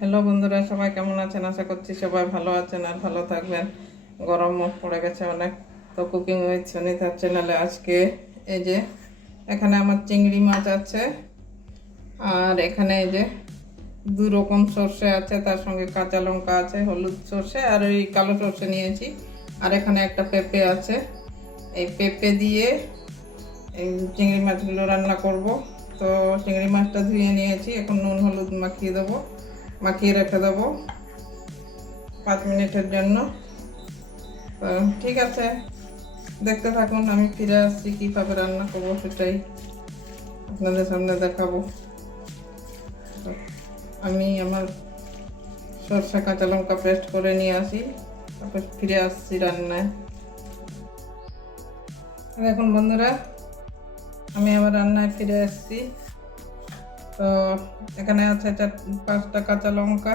Hello বন্ধুরা, সবাই কেমন আছেন? আশা করছি সবাই ভালো আছেন আর ভালো থাকবেন। গরমও পড়ে গেছে অনেক। তো কুকিং উইথ সুনিতার চ্যানেলে আজকে এই যে এখানে আমার চিংড়ি মাছ আছে আর এখানে এই যে দু রকম সর্ষে আছে, তার সঙ্গে কাঁচা লঙ্কা আছে, হলুদ সর্ষে আর ওই কালো সর্ষে নিয়েছি। আর এখানে একটা পেঁপে আছে। এই পেঁপে দিয়ে এই চিংড়ি মাছগুলো রান্না করব। তো চিংড়ি মাছটা ধুয়ে নিয়েছি, এখন নুন, হলুদ মাখিয়ে দেবো। মাখিয়ে রেখে দেবো পাঁচ মিনিটের জন্য। তো ঠিক আছে, দেখতে থাকুন, আমি ফিরে আসছি, কীভাবে রান্না করব সেটাই আপনাদের সামনে দেখাবো। আমি আমার সরষে, কাঁচা লঙ্কা পেস্ট করে নিয়ে আসি, তারপর ফিরে আসছি রান্নায়। দেখুন বন্ধুরা, আমি আবার রান্নায় ফিরে আসছি। তো এখানে আছে চার, পাঁচটা কাঁচা লঙ্কা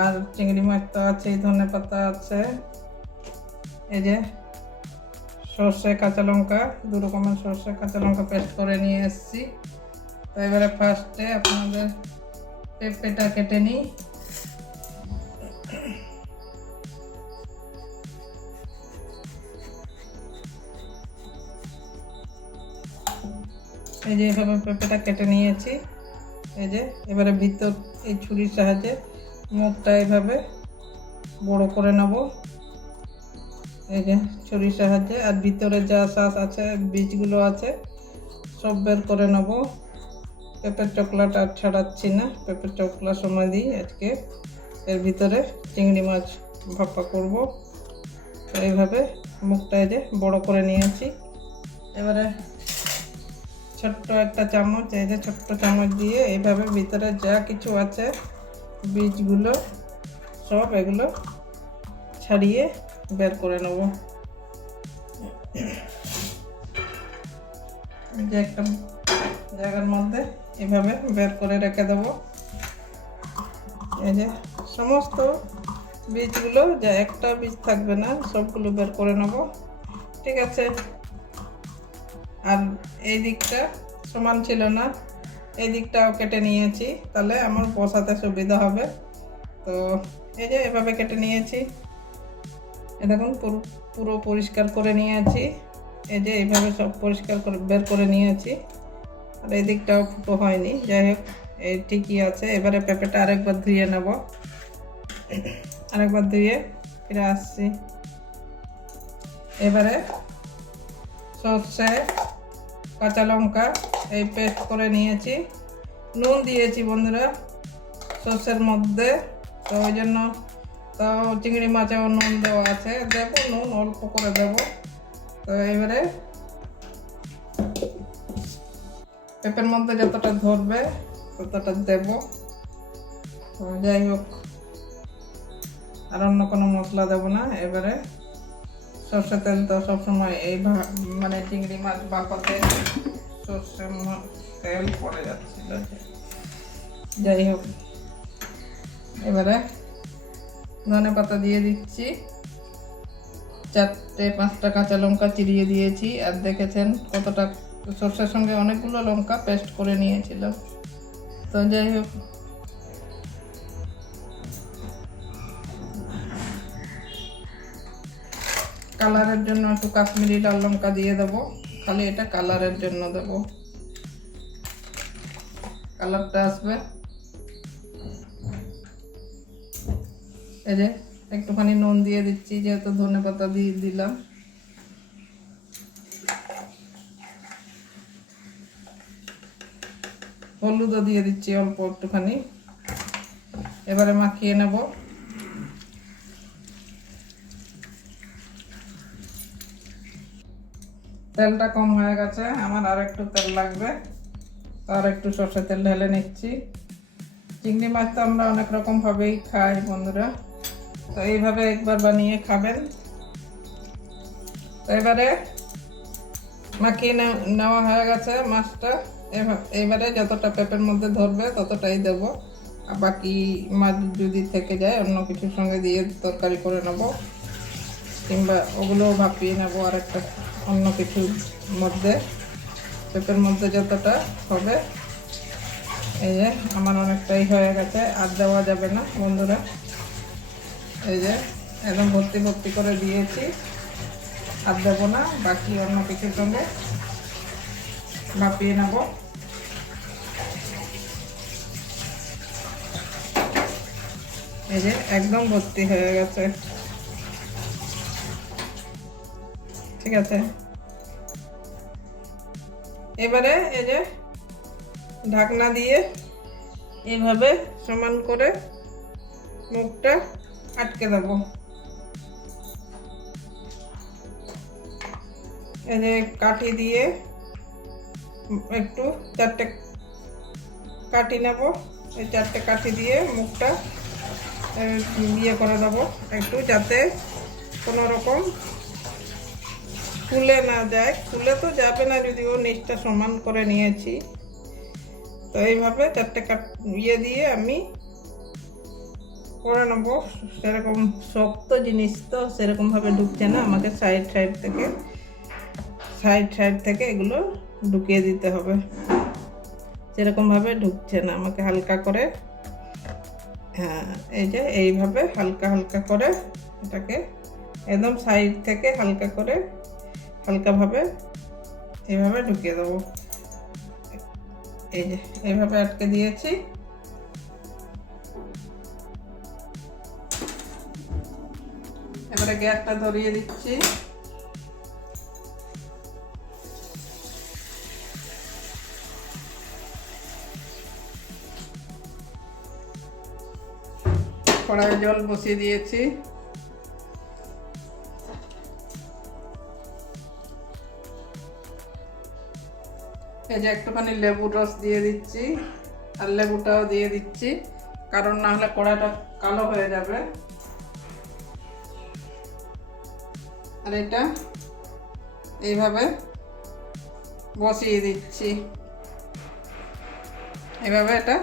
আর চিংড়ি মাছ তো আছে ধনে পাতা আছে। এই যে সর্ষে কাঁচা লঙ্কা, দু রকমের সর্ষে কাঁচা লঙ্কা পেস্ট করে নিয়ে এসেছি। তো এবারে ফার্স্টে আপনাদের পেঁপেটা কেটে নিই। এই যে এভাবে পেঁপেটা কেটে নিয়েছি। এই যে, এবারে ভিতর এই ছুরির সাহায্যে মুখটা এইভাবে বড় করে নেব। এই যে, ছুরির সাহায্যে। আর ভিতরে যা শ্বাস আছে, বীজগুলো আছে, সব বের করে নেব। পেঁপের চকলাটা আর ছাড়াচ্ছি না। পেঁপের চকলা সময় দিই আজকে। এর ভিতরে চিংড়ি মাছ ভাপা করব। এইভাবে মুখটা এই যে বড় করে নিয়েছি। এবারে ছোট্ট একটা চামচ, এই যে ছোট্ট চামচ দিয়ে এইভাবে ভিতরে যা কিছু আছে, বীজগুলো, সব এগুলো ছাড়িয়ে বের করে নেব। যে একটা জায়গার মধ্যে এভাবে বের করে রেখে দেবো। এই যে সমস্ত বীজগুলো, যা একটা বীজ থাকবে না, সবগুলো বের করে নেব। ঠিক আছে? আর এই দিকটা সমান ছিল না। এই দিকটাও কেটে নিয়েছি, তাহলে আমার বসাতে সুবিধা হবে। তো এই যে এভাবে কেটে নিয়েছি। দেখুন, পুরো পুরো পরিষ্কার করে নিয়েছি। এই যে এইভাবে সব পরিষ্কার করে, বের করে নিয়েছি। আর এই দিকটাও ফুটো হয়নি। যাই হোক, এই ঠিকই আছে। এবারে পেঁপেটা আরেকবার ধুয়ে নেব। আরেকবার ধুয়ে ফিরে আসছি। এবারে সর্ষে কাঁচা লঙ্কা এই পেস্ট করে নিয়েছি। নুন দিয়েছি বন্ধুরা, সর্ষের মধ্যে। তো ওই জন্য তো চিংড়ি মাছেও নুন দেওয়া আছে। দেবো নুন, অল্প করে দেব। তো এবারে পেঁপের মধ্যে যতটা ধরবে, ততটা দেব। যাই হোক, আর অন্য কোনো মশলা দেবো না। এবারে সর্ষে তেল তো সবসময় এই মানে চিংড়ি মাছ বাপাতে সর্ষে তেল পড়ে যাচ্ছিল। যাই হোক, এবারে ধনে পাতা দিয়ে দিচ্ছি। চারটে পাঁচটা কাঁচা লঙ্কা চিরিয়ে দিয়েছি। আর দেখেছেন কতটা সর্ষের সঙ্গে অনেকগুলো লঙ্কা পেস্ট করে নিয়েছিল। তো যাই হোক কালারের জন্য একটু কাশ্মীরি লাল লঙ্কা দিয়ে দেবো। খালি এটা কালারের জন্য দেব। কালারটা আসবে। এই যে একটুখানি নুন দিয়ে দিচ্ছি, যেহেতু ধনে পাতা দিয়ে দিলাম। হলুদও দিয়ে দিচ্ছি অল্প একটুখানি। এবারে মাখিয়ে নেব। তেলটা কম হয়ে গেছে। আমার আর একটু তেল লাগবে। আর একটু সর্ষে তেল ঢেলে নিচ্ছি। চিংড়ি মাছ তো আমরা অনেক রকমভাবেই খাই বন্ধুরা। তো এইভাবে একবার বানিয়ে খাবেন। তো এবারে মাখিয়ে নেওয়া হয়ে গেছে মাছটা। এবারে যতটা পেঁপের মধ্যে ধরবে ততটাই দেবো। আর বাকি মাছ যদি থেকে যায়, অন্য কিছুর সঙ্গে দিয়ে তরকারি করে নেব। কিংবা ওগুলোও ভাপিয়ে নেব আর একটা অন্য কিছুর মধ্যে পেঁপের মধ্যে যতটা হবে, এই যে আমার অনেকটাই হয়ে গেছে, আর দেওয়া যাবে না, বন্ধুরা। এই যে একদম ভর্তি ভর্তি করে দিয়েছি, আর দেবো না, বাকি অন্য কিছুর সঙ্গে ভাপিয়ে নেব। এই যে একদম ভর্তি হয়ে গেছে। ঠিক আছে। এবারে এই যে ঢাকনা দিয়ে এইভাবে সমান করে মুখটা আটকে দেব। এই যে কাঠি দিয়ে একটু চারটে কাঠি নেব। এই চারটে কাঠি দিয়ে মুখটা ইয়ে করে দেবো একটু যাতে কোনো রকম খুলে না যায় খুলে তো যাবে না যদিও নিচটা সমান করে নিয়েছি। তো এইভাবে চারটে কাট ইয়ে দিয়ে আমি করে নেব। সেরকম শক্ত জিনিস তো সেরকমভাবে ঢুকছে না। আমাকে সাইড সাইড থেকে সাইড সাইড থেকে এগুলো ঢুকিয়ে দিতে হবে। সেরকমভাবে ঢুকছে না। আমাকে হালকা করে হ্যাঁ এই যে এইভাবে হালকা হালকা করে এটাকে একদম সাইড থেকে হালকা করে হালকাভাবে এইভাবে ঢুকিয়ে দেবো। এই যে, এইভাবে আটকে দিয়েছি। এবারে গ্যাসটা ধরিয়ে দিচ্ছি। কড়াইয়ে জল বসিয়ে দিয়েছি। এই যে একটুখানি লেবুর রস দিয়ে দিচ্ছি, আর লেবুটাও দিয়ে দিচ্ছি, কারণ না হলে কড়াইটা কালো হয়ে যাবে। আর এটা এইভাবে বসিয়ে দিচ্ছি। এভাবে এটা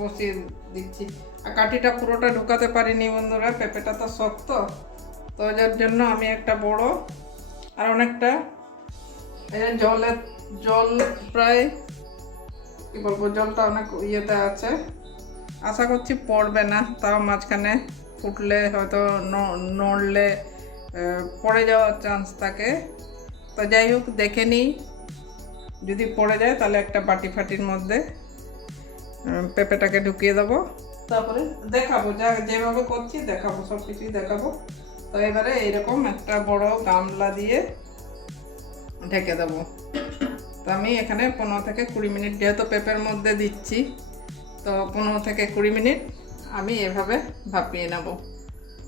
বসিয়ে দিচ্ছি। আর কাঠিটা পুরোটা ঢুকাতে পারিনি বন্ধুরা, পেঁপেটা তো শক্ত। তো যার জন্য আমি একটা বড় আর অনেকটা জলের জল প্রায় কি বলব, জলটা অনেক ইয়েতে আছে। আশা করছি পড়বে না, তাও মাঝখানে ফুটলে হয়তো নড়লে পড়ে যাওয়ার চান্স থাকে। তো যাই হোক, দেখে নিই। যদি পড়ে যায়, তাহলে একটা বাটি ফাটির মধ্যে পেঁপেটাকে ঢুকিয়ে দেবো। তারপরে দেখাবো, যা, যেভাবে করছি দেখাবো সব কিছুই দেখাবো। তো এবারে এইরকম একটা বড় গামলা দিয়ে ঢেকে দেবো। তো আমি এখানে পনেরো থেকে কুড়ি মিনিট, যেহেতু পেঁপের মধ্যে দিচ্ছি, তো পনেরো থেকে কুড়ি মিনিট আমি এভাবে ভাপিয়ে নেব।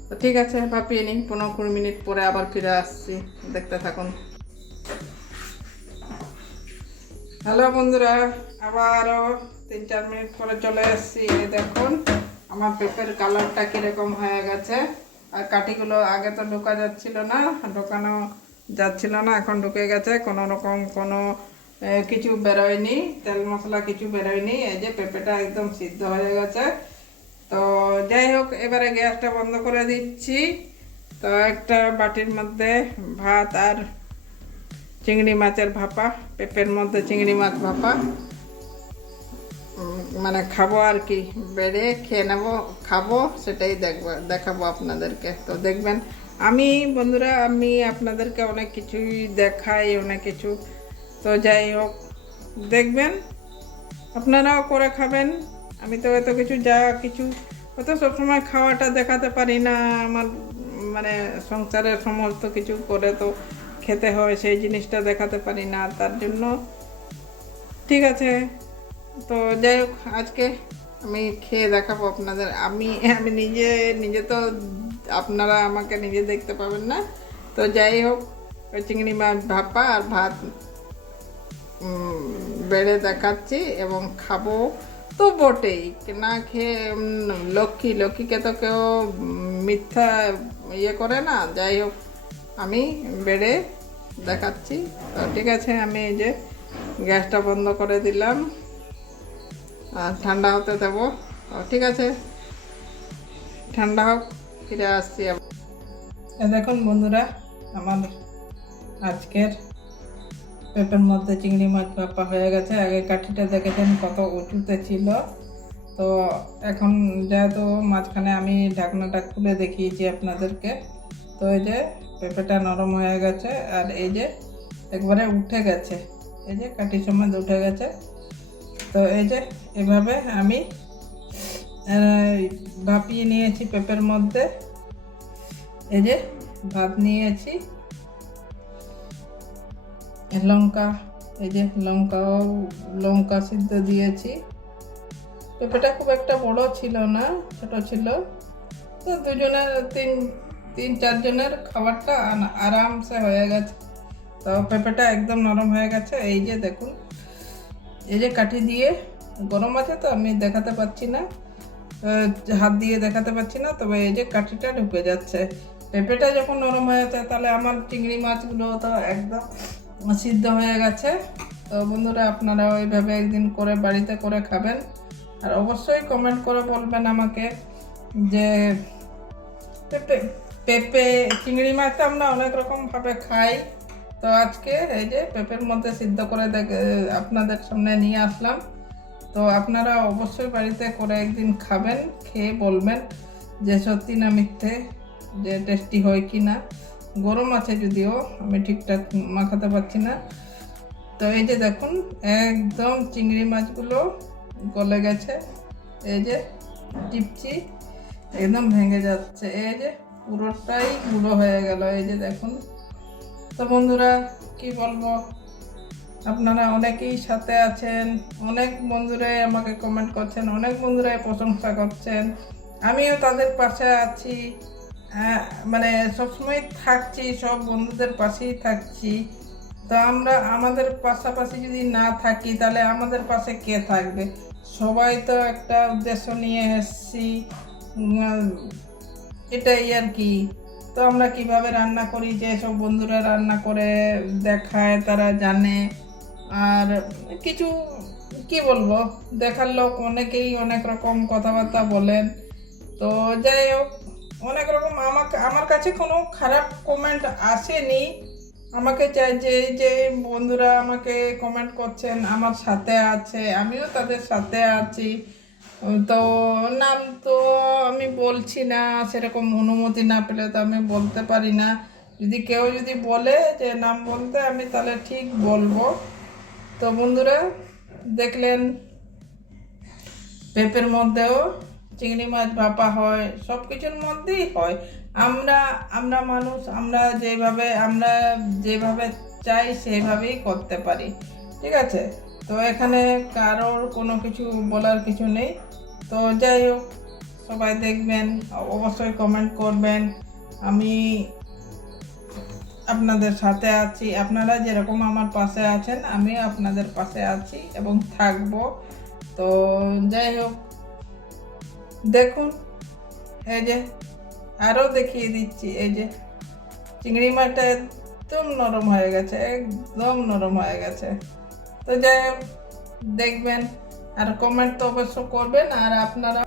তো ঠিক আছে, ভাপিয়ে নিই, পনেরো কুড়ি মিনিট পরে আবার ফিরে আসছি। দেখতে থাকুন। হ্যালো বন্ধুরা, আবারও তিন চার মিনিট পরে চলে এসেছি দেখুন, আমার পেঁপের কালারটা কীরকম হয়ে গেছে। আর কাঠিগুলো আগে তো ঢোকা যাচ্ছিল না, ঢোকানো যাচ্ছিল না, এখন ঢুকে গেছে। কোনো রকম কোনো কিছু বেরোয়নি, তেল মশলা কিছু বেরোয়নি, এই যে পেঁপেটা একদম সিদ্ধ হয়ে গেছে। তো যাই হোক, এবারে গ্যাসটা বন্ধ করে দিচ্ছি। তো একটা বাটির মধ্যে ভাত আর চিংড়ি মাছের ভাপা, পেঁপের মধ্যে চিংড়ি মাছ ভাপা। মানে খাব আর কি, বেড়ে খেয়ে নেব, খাব, সেটাই দেখব, দেখাবো আপনাদেরকে। তো দেখবেন, আমি বন্ধুরা, আমি আপনাদেরকে অনেক কিছুই দেখাই, অনেক কিছু তো যাই হোক দেখবেন, আপনারাও করে খাবেন। আমি তো এত কিছু যা কিছু হয়তো সবসময় খাওয়াটা দেখাতে পারি না, আমার মানে সংসারের সমস্ত কিছু করে তো খেতে হয়, সেই জিনিসটা দেখাতে পারি না, তার জন্য ঠিক আছে। তো যাই হোক আজকে আমি খেয়ে দেখাবো আপনাদের। আমি আমি নিজে নিজে তো আপনারা আমাকে নিজে দেখতে পাবেন না। তো যাই হোক চিংড়ি মাছ ভাপা আর ভাত বেড়ে দেখাচ্ছি এবং খাব তো বটেই। না খেয়ে লক্ষ্মী, লক্ষ্মীকে তো কেউ মিথ্যা ইয়ে করে না। যাই হোক, আমি বেড়ে দেখাচ্ছি। তো ঠিক আছে, আমি এই যে গ্যাসটা বন্ধ করে দিলাম। আর ঠান্ডা হতে দেবো। ঠিক আছে, ঠান্ডা হোক, ফিরে আসছি। দেখুন বন্ধুরা, আমার আজকের পেঁপের মধ্যে চিংড়ি মাছ ভাপা হয়ে গেছে। আগে কাঠিটা দেখেছেন কত উঁচুতে ছিল। তো এখন যেহেতু মাঝখানে আমি ঢাকনাটা খুলে দেখিয়েছি আপনাদেরকে, তো এই যে পেঁপেটা নরম হয়ে গেছে আর এই যে একবারে উঠে গেছে। এই যে কাঠি সময় উঠে গেছে। তো এই যে এভাবে আমি ভাপিয়ে নিয়েছি পেঁপের মধ্যে। এই যে ভাত নিয়েছি। লঙ্কা, এই যে লঙ্কাও, লঙ্কা সিদ্ধ দিয়েছি। পেঁপেটা খুব একটা বড় ছিল না, ছোট ছিল। তো দুজনের, তিন তিন, চারজনের খাবারটা আরামসে হয়ে গেছে। তো পেঁপেটা একদম নরম হয়ে গেছে। এই যে দেখুন, এই যে কাঠি দিয়ে, গরম আছে তো, আমি দেখাতে পাচ্ছি না। হাত দিয়ে দেখাতে পাচ্ছি না, তবে এই যে কাঠিটা ঢুকে যাচ্ছে। পেঁপেটা যখন নরম হয়ে যাচ্ছে, তাহলে আমার চিংড়ি মাছগুলো তো একদম সিদ্ধ হয়ে গেছে। তো বন্ধুরা, আপনারা ওইভাবে একদিন করে বাড়িতে করে খাবেন। আর অবশ্যই কমেন্ট করে বলবেন আমাকে যে পেঁপে পেঁপে, চিংড়ি মাছ তো আমরা অনেক রকমভাবে খাই। তো আজকে এই যে পেঁপের মধ্যে সিদ্ধ করে দেখে আপনাদের সামনে নিয়ে আসলাম। তো আপনারা অবশ্যই বাড়িতে করে একদিন খাবেন, খেয়ে বলবেন যে সত্যি না মিথ্যে, যে টেস্টি হয় কি না গরম আছে যদিও, আমি ঠিকঠাক মাখাতে পারছি না। তো এই যে দেখুন, একদম চিংড়ি মাছগুলো গলে গেছে। এই যে টিপচি একদম ভেঙে যাচ্ছে। এই যে পুরোটাই গুঁড়ো হয়ে গেল। এই যে দেখুন। তো বন্ধুরা, কি বলব? আপনারা অনেকেই সাথে আছেন, অনেক বন্ধুরাই আমাকে কমেন্ট করছেন, অনেক বন্ধুরাই প্রশংসা করছেন। আমিও তাদের পাশে আছি। মানে সবসময় থাকছি, সব বন্ধুদের পাশেই থাকছি। তো আমরা আমাদের পাশাপাশি যদি না থাকি, তাহলে আমাদের পাশে কে থাকবে? সবাই তো একটা উদ্দেশ্য নিয়ে এসছি। এটাই আর কি। তো আমরা কীভাবে রান্না করি, যে সব বন্ধুরা রান্না করে দেখায়, তারা জানে। আর কিছু, কি বলব, দেখার লোক অনেকেই অনেক রকম কথাবার্তা বলেন। তো যাই হোক অনেক রকম আমাকে, আমার কাছে কোনো খারাপ কমেন্ট আসেনি। আমাকে চাই যে যে বন্ধুরা আমাকে কমেন্ট করছেন, আমার সাথে আছে, আমিও তাদের সাথে আছি। তো নাম তো আমি বলছি না, সেরকম অনুমতি না পেলে তো আমি বলতে পারি না। যদি কেউ যদি বলে যে নাম বলতে, আমি তাহলে ঠিক বলব। তো বন্ধুরা, দেখলেন পেঁপের মধ্যেও চিংড়ি মাছ ভাপা হয় সব কিছুর মধ্যেই হয়। আমরা আমরা মানুষ, আমরা যেভাবে আমরা যেভাবে চাই সেভাবেই করতে পারি। ঠিক আছে? তো এখানে কারোর কোনো কিছু বলার কিছু নেই। তো যাই হোক, সবাই দেখবেন, অবশ্যই কমেন্ট করবেন। আমি আপনাদের সাথে আছি। আপনারা যেরকম আমার পাশে আছেন আমি আপনাদের পাশে আছি এবং থাকব। তো যাই হোক দেখুন এই যে আরও দেখিয়ে দিচ্ছি এই যে চিংড়ি মাছটা একদম নরম হয়ে গেছে একদম নরম হয়ে গেছে তো যাই দেখবেন আর কমেন্ট তো অবশ্য করবেন আর আপনারা